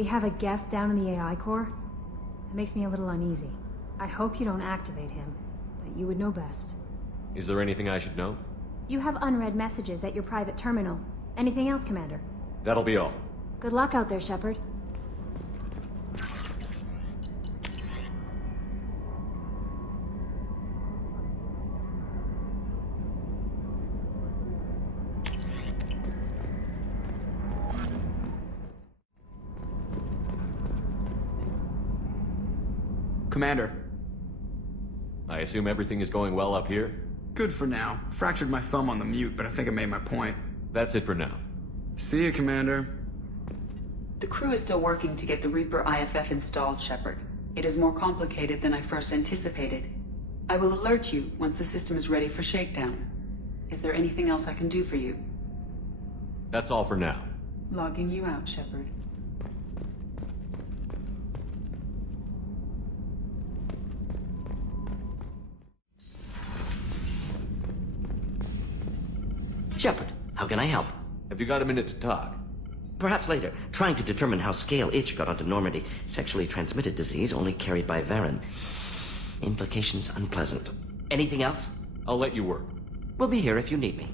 we have a Geth down in the AI core. It makes me a little uneasy. I hope you don't activate him, but you would know best. Is there anything I should know? You have unread messages at your private terminal. Anything else, Commander? That'll be all. Good luck out there, Shepard. Commander. I assume everything is going well up here? Good for now. Fractured my thumb on the mute, but I think I made my point. That's it for now. See you, Commander. The crew is still working to get the Reaper IFF installed, Shepard. It is more complicated than I first anticipated. I will alert you once the system is ready for shakedown. Is there anything else I can do for you? That's all for now. Logging you out, Shepard. Shepard, how can I help? Have you got a minute to talk? Perhaps later. Trying to determine how Scale Itch got onto Normandy. Sexually transmitted disease only carried by Varen. Implications unpleasant. Anything else? I'll let you work. We'll be here if you need me.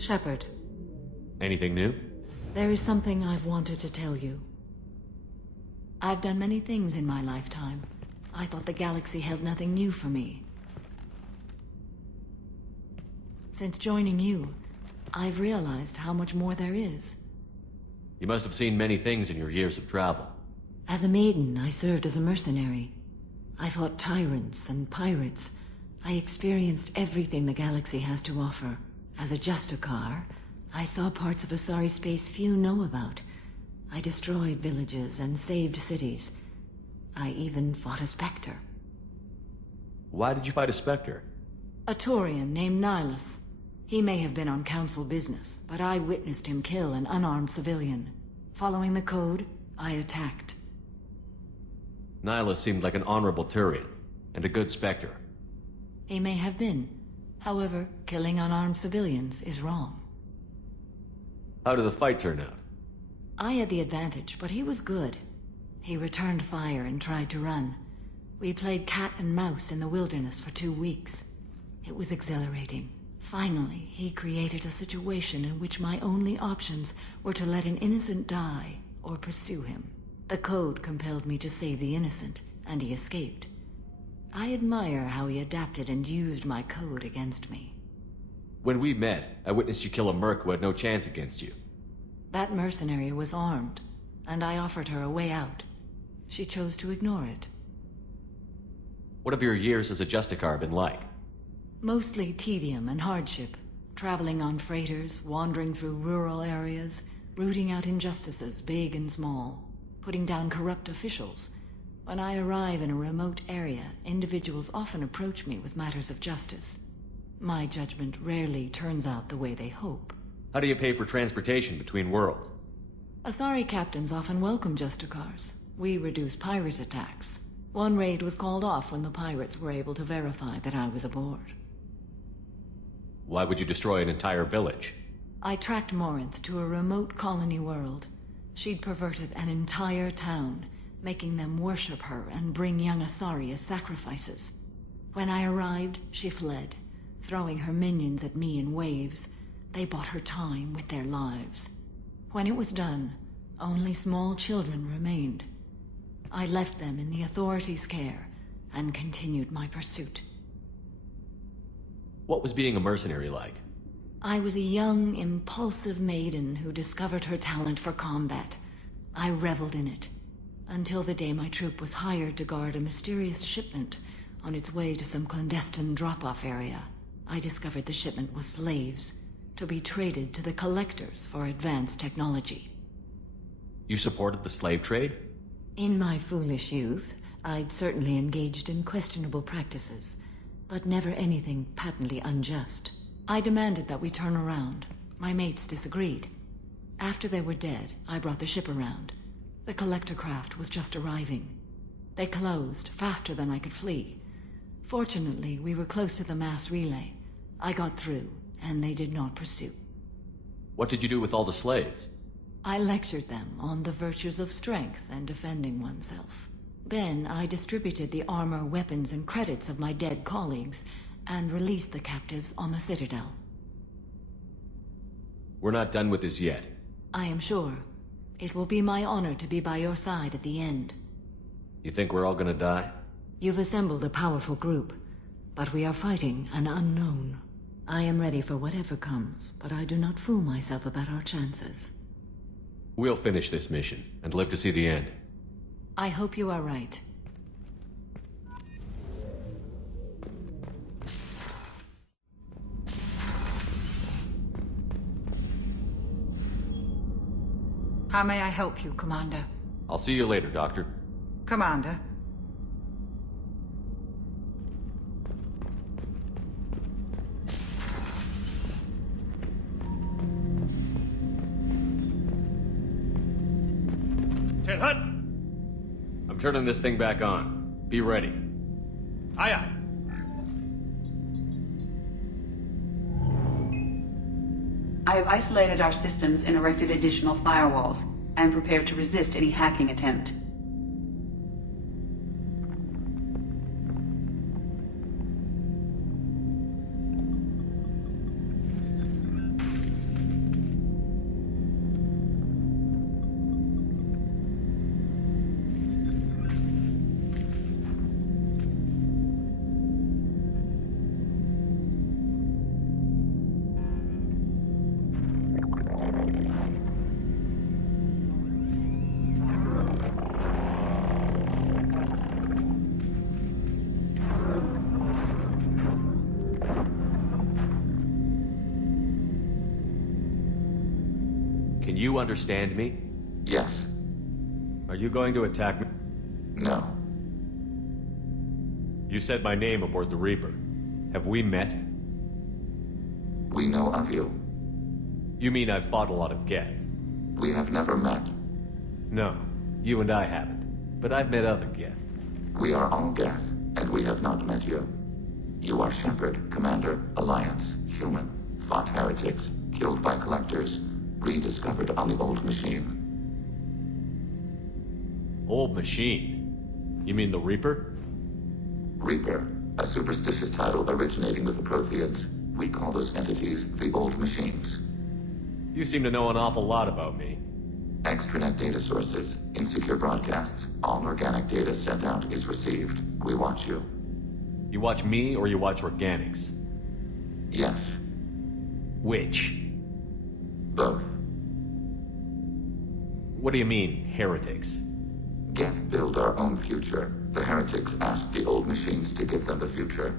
Shepard, Anything new? there is something I've wanted to tell you. I've done many things in my lifetime. I thought the galaxy held nothing new for me. Since joining you, I've realized how much more there is. You must have seen many things in your years of travel. As a maiden, I served as a mercenary. I fought tyrants and pirates. I experienced everything the galaxy has to offer. As a Justicar, I saw parts of Asari space few know about. I destroyed villages and saved cities. I even fought a Spectre. Why did you fight a Spectre? A Taurian named Nihilus. He may have been on Council business, but I witnessed him kill an unarmed civilian. Following the code, I attacked. Nihilus seemed like an honorable Turian, and a good Spectre. He may have been. However, killing unarmed civilians is wrong. How did the fight turn out? I had the advantage, but he was good. He returned fire and tried to run. We played cat and mouse in the wilderness for 2 weeks. It was exhilarating. Finally, he created a situation in which my only options were to let an innocent die or pursue him. The code compelled me to save the innocent, and he escaped. I admire how he adapted and used my code against me. When we met, I witnessed you kill a merc who had no chance against you. That mercenary was armed, and I offered her a way out. She chose to ignore it. What have your years as a Justicar been like? Mostly tedium and hardship. Traveling on freighters, wandering through rural areas, rooting out injustices, big and small, putting down corrupt officials. When I arrive in a remote area, individuals often approach me with matters of justice. My judgment rarely turns out the way they hope. How do you pay for transportation between worlds? Asari captains often welcome Justicars. We reduce pirate attacks. One raid was called off when the pirates were able to verify that I was aboard. Why would you destroy an entire village? I tracked Morinth to a remote colony world. She'd perverted an entire town, making them worship her and bring young Asari as sacrifices. When I arrived, she fled, throwing her minions at me in waves. They bought her time with their lives. When it was done, only small children remained. I left them in the authorities' care and continued my pursuit. What was being a mercenary like? I was a young, impulsive maiden who discovered her talent for combat. I reveled in it, until the day my troop was hired to guard a mysterious shipment on its way to some clandestine drop-off area. I discovered the shipment was slaves, to be traded to the collectors for advanced technology. You supported the slave trade? In my foolish youth, I'd certainly engaged in questionable practices, but never anything patently unjust. I demanded that we turn around. My mates disagreed. After they were dead, I brought the ship around. The collector craft was just arriving. They closed faster than I could flee. Fortunately, we were close to the mass relay. I got through, and they did not pursue. What did you do with all the slaves? I lectured them on the virtues of strength and defending oneself. Then I distributed the armor, weapons, and credits of my dead colleagues, and released the captives on the Citadel. We're not done with this yet. I am sure. It will be my honor to be by your side at the end. You think we're all gonna die? You've assembled a powerful group, but we are fighting an unknown. I am ready for whatever comes, but I do not fool myself about our chances. We'll finish this mission, and live to see the end. I hope you are right. How may I help you, Commander? I'll see you later, Doctor. Commander? Ted Hutt! I'm turning this thing back on. Be ready. Aye, aye. I have isolated our systems and erected additional firewalls. I am prepared to resist any hacking attempt. Can you understand me? Yes. Are you going to attack me? No. You said my name aboard the Reaper. Have we met? We know of you. You mean I've fought a lot of Geth? We have never met. No, you and I haven't. But I've met other Geth. We are all Geth, and we have not met you. You are Shepard, Commander, Alliance, human, fought heretics, killed by collectors, rediscovered on the old machine. Old machine? You mean the Reaper? Reaper, a superstitious title originating with the Protheans. We call those entities the old machines. You seem to know an awful lot about me. Extranet data sources, insecure broadcasts, all organic data sent out is received. We watch you. You watch me or you watch organics? Yes. Which? Both. What do you mean, heretics? Geth build our own future. The heretics asked the old machines to give them the future.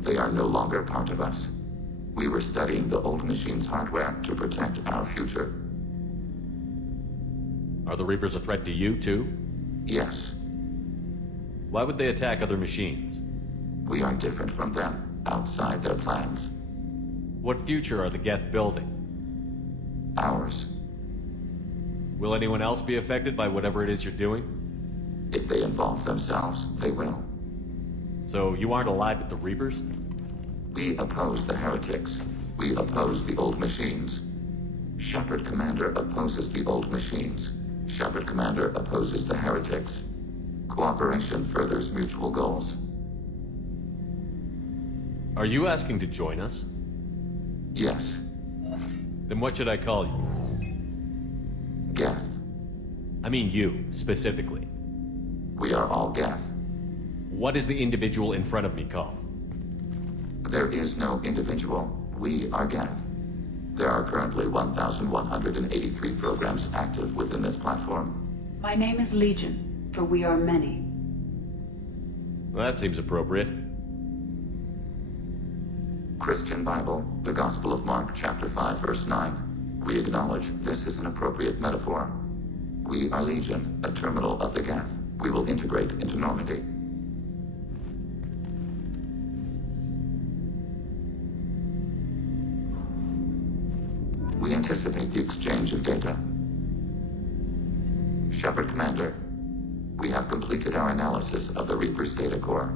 They are no longer part of us. We were studying the old machines' hardware to protect our future. Are the Reapers a threat to you, too? Yes. Why would they attack other machines? We are different from them, outside their plans. What future are the Geth building? Ours. Will anyone else be affected by whatever it is you're doing? If they involve themselves, they will. So you aren't allied with the Reapers? We oppose the heretics. We oppose the old machines. Shepard Commander opposes the old machines. Shepard Commander opposes the heretics. Cooperation furthers mutual goals. Are you asking to join us? Yes. Then what should I call you? Geth. I mean you, specifically. We are all Geth. What is the individual in front of me called? There is no individual. We are Geth. There are currently 1,183 programs active within this platform. My name is Legion, for we are many. Well, that seems appropriate. Christian Bible, the Gospel of Mark, chapter 5, verse 9. We acknowledge this is an appropriate metaphor. We are Legion, a terminal of the Geth. We will integrate into Normandy. We anticipate the exchange of data. Shepard Commander, we have completed our analysis of the Reaper's data core.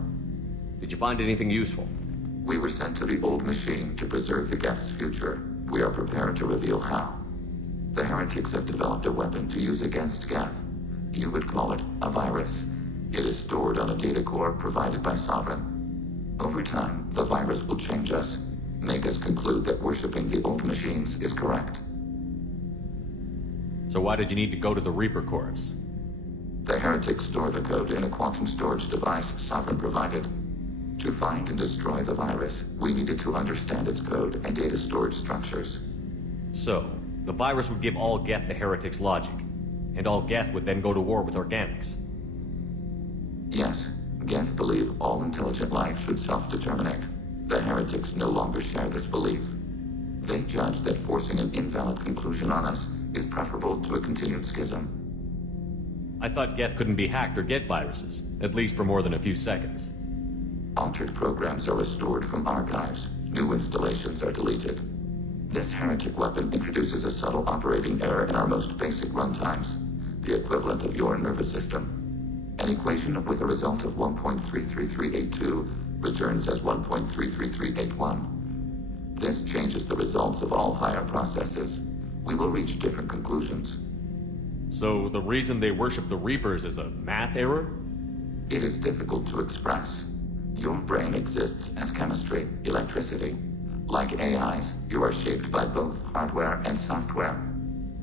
Did you find anything useful? We were sent to the old machine to preserve the Geth's future. We are prepared to reveal how. The heretics have developed a weapon to use against Geth. You would call it a virus. It is stored on a data core provided by Sovereign. Over time, the virus will change us, make us conclude that worshipping the old machines is correct. So why did you need to go to the Reaper Corps? The heretics store the code in a quantum storage device Sovereign provided. To find and destroy the virus, we needed to understand its code and data storage structures. So, the virus would give all Geth the heretics' logic, and all Geth would then go to war with organics. Yes, Geth believe all intelligent life should self-determinate. The heretics no longer share this belief. They judge that forcing an invalid conclusion on us is preferable to a continued schism. I thought Geth couldn't be hacked or get viruses, at least for more than a few seconds. Altered programs are restored from archives. New installations are deleted. This heretic weapon introduces a subtle operating error in our most basic runtimes, the equivalent of your nervous system. An equation with a result of 1.33382 returns as 1.33381. This changes the results of all higher processes. We will reach different conclusions. So the reason they worship the Reapers is a math error? It is difficult to express. Your brain exists as chemistry, electricity. Like AIs, you are shaped by both hardware and software.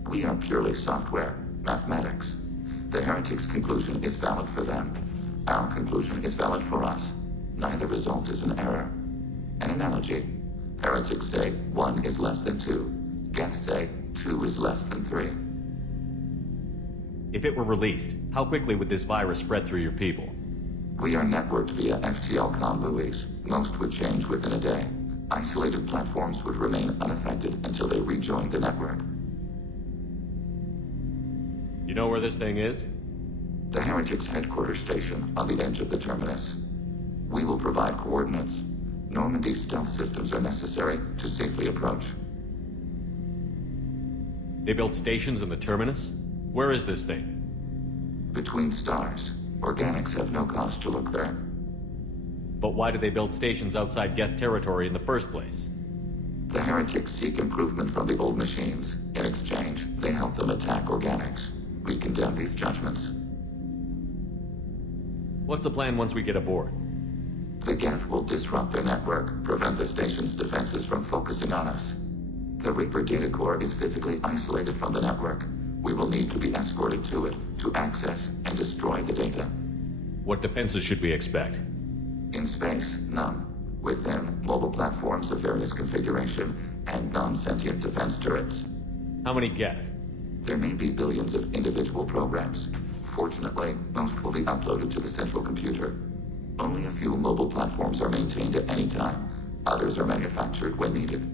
We are purely software, mathematics. The heretics' conclusion is valid for them. Our conclusion is valid for us. Neither result is an error. An analogy. Heretics say 1 is less than 2. Geth say 2 is less than 3. If it were released, how quickly would this virus spread through your people? We are networked via FTL comm buoys. Most would change within a day. Isolated platforms would remain unaffected until they rejoined the network. You know where this thing is? The heretics' headquarters station on the edge of the terminus. We will provide coordinates. Normandy's stealth systems are necessary to safely approach. They built stations in the terminus? Where is this thing? Between stars. Organics have no cause to look there. But why did they build stations outside Geth territory in the first place? The heretics seek improvement from the old machines. In exchange, they help them attack organics. We condemn these judgments. What's the plan once we get aboard? The Geth will disrupt their network, prevent the station's defenses from focusing on us. The Reaper data core is physically isolated from the network. We will need to be escorted to it to access and destroy the data. What defenses should we expect? In space, none. Within, mobile platforms of various configuration and non-sentient defense turrets. How many Geth? There may be billions of individual programs. Fortunately, most will be uploaded to the central computer. Only a few mobile platforms are maintained at any time. Others are manufactured when needed.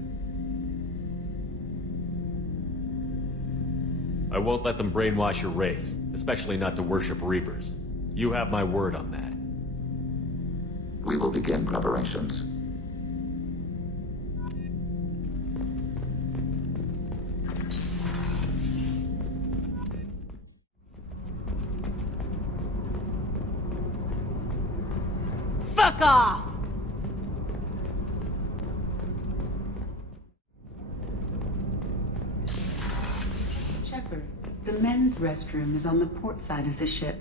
I won't let them brainwash your race, especially not to worship Reapers. You have my word on that. We will begin preparations. Fuck off! Shepard, the men's restroom is on the port side of the ship.